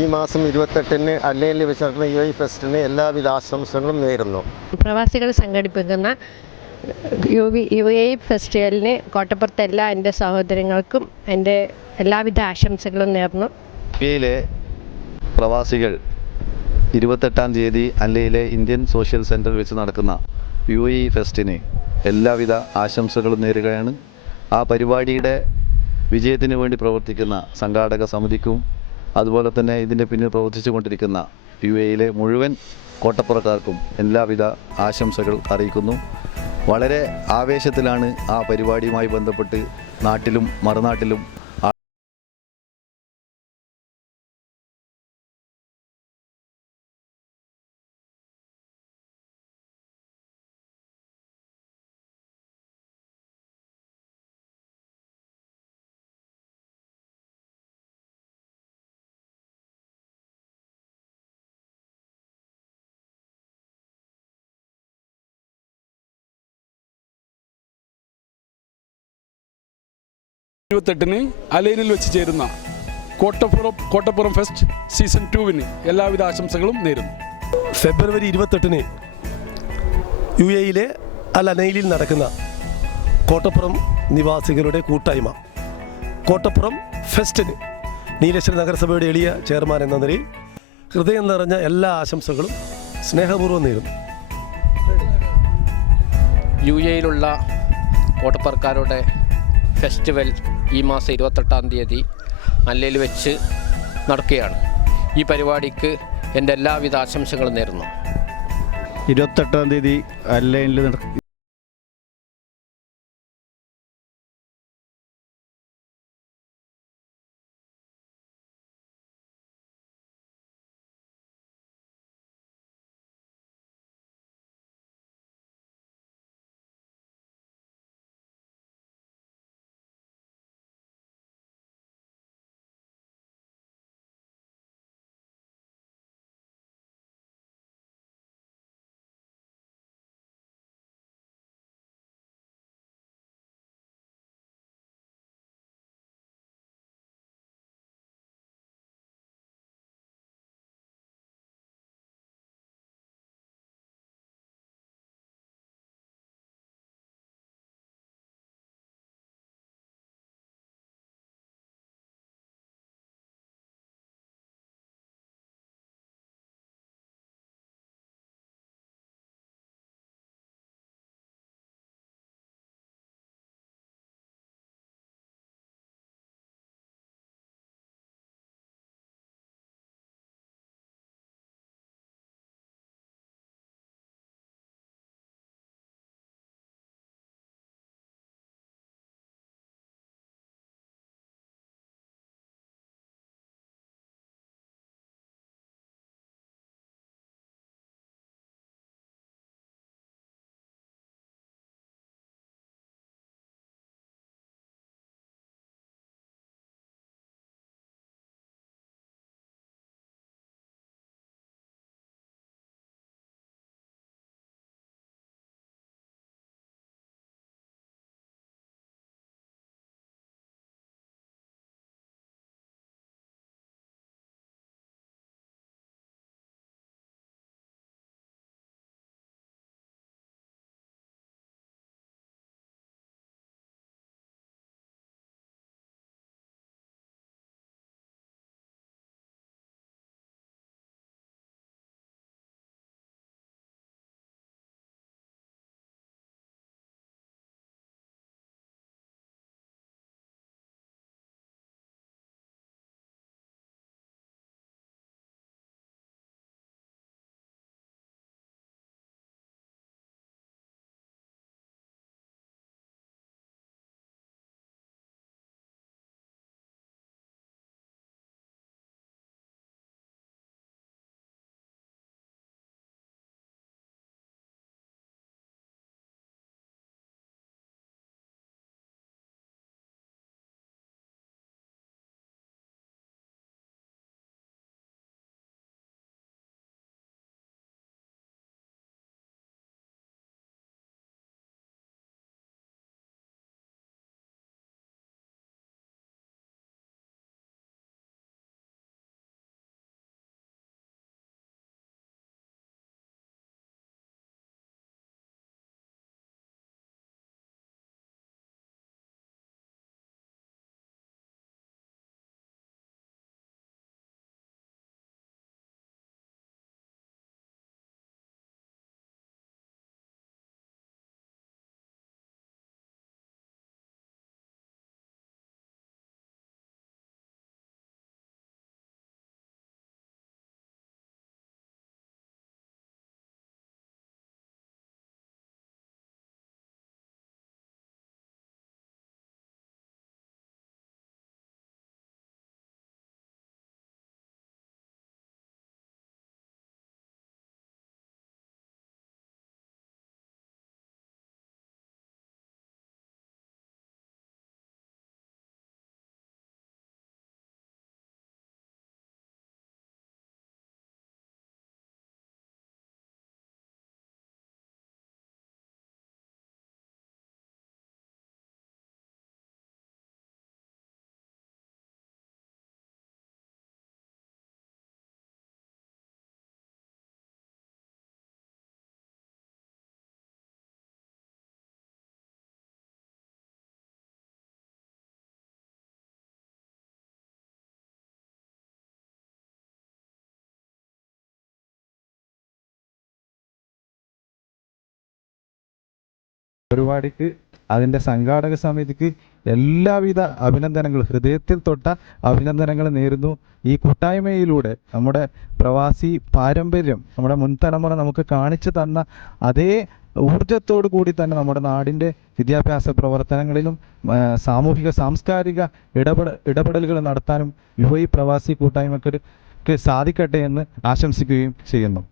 ഈ മാസം ഇരുപത്തെട്ടിന് അല്ലയിൽ വെച്ച് നടക്കുന്ന യു ഐ ഫെസ്റ്റിന് എല്ലാവിധ ആശംസകളും നേരുന്നു. പ്രവാസികൾ സംഘടിപ്പിക്കുന്ന യു വി യു എ ഫെസ്റ്റിവലിന് കോട്ടപ്പുറത്തെ എല്ലാ എന്റെ സഹോദരങ്ങൾക്കും എന്റെ എല്ലാവിധ ആശംസകളും നേർന്നു. ഇന്ത്യയിലെ പ്രവാസികൾ ഇരുപത്തെട്ടാം തീയതി അല്ലയിലെ ഇന്ത്യൻ സോഷ്യൽ സെന്ററിൽ വെച്ച് നടക്കുന്ന യു ഇ ഫെസ്റ്റിന് എല്ലാവിധ ആശംസകളും നേരുകയാണ്. ആ പരിപാടിയുടെ വിജയത്തിന് വേണ്ടി പ്രവർത്തിക്കുന്ന സംഘാടക സമിതിക്കും അതുപോലെ തന്നെ ഇതിന്റെ പിന്നിൽ പ്രവർത്തിച്ചു കൊണ്ടിരിക്കുന്ന യു എയിലെ മുഴുവൻ കോട്ടപ്പുറക്കാർക്കും എല്ലാവിധ ആശംസകൾ അറിയിക്കുന്നു. വളരെ ആവേശത്തിലാണ് ആ പരിപാടിയുമായി ബന്ധപ്പെട്ട് നാട്ടിലും മറുനാട്ടിലും ഇരുപത്തെട്ടിന് അലൈനിൽ വെച്ച് ചേരുന്ന കോട്ടപ്പുറം കോട്ടപ്പുറം ഫെസ്റ്റ് സീസൺ ടുവിന് എല്ലാവിധ ആശംസകളും നേരുന്നു. ഫെബ്രുവരി ഇരുപത്തെട്ടിന് യു എയിലെ അൽ അനൈലിൽ നടക്കുന്ന കോട്ടപ്പുറം നിവാസികളുടെ കൂട്ടായ്മ. കോട്ടപ്പുറം ഫെസ്റ്റിന് നീലേശ്വര നഗരസഭയുടെ എളിയ ചെയർമാൻ എന്ന നിലയിൽ ഹൃദയം നിറഞ്ഞ എല്ലാ ആശംസകളും സ്നേഹപൂർവം നേരുന്നു. യു എയിലുള്ള കോട്ടപ്പറക്കാരുടെ ഫെസ്റ്റിവൽ ഈ മാസം ഇരുപത്തെട്ടാം തീയതി അല്ലയിൽ വെച്ച് നടക്കുകയാണ്. ഈ പരിപാടിക്ക് എന്റെ എല്ലാവിധ ആശംസകളും നേരുന്നു. ഇരുപത്തെട്ടാം തീയതി അല്ലൈനിൽ പരിപാടിക്ക് അതിന്റെ സംഘാടക സമിതിക്ക് എല്ലാവിധ അഭിനന്ദനങ്ങളും ഹൃദയത്തിൽ തൊട്ട അഭിനന്ദനങ്ങൾ നേരുന്നു. ഈ കൂട്ടായ്മയിലൂടെ നമ്മുടെ പ്രവാസി പാരമ്പര്യം നമ്മുടെ മുൻ തലമുറ നമുക്ക് കാണിച്ചു തന്ന അതേ ഊർജത്തോടു കൂടി തന്നെ നമ്മുടെ നാടിന്റെ വിദ്യാഭ്യാസ പ്രവർത്തനങ്ങളിലും സാമൂഹിക സാംസ്കാരിക ഇടപെട ഇടപെടലുകൾ നടത്താനും യു പ്രവാസി കൂട്ടായ്മക്ക് സാധിക്കട്ടെ എന്ന് ആശംസിക്കുകയും ചെയ്യുന്നു.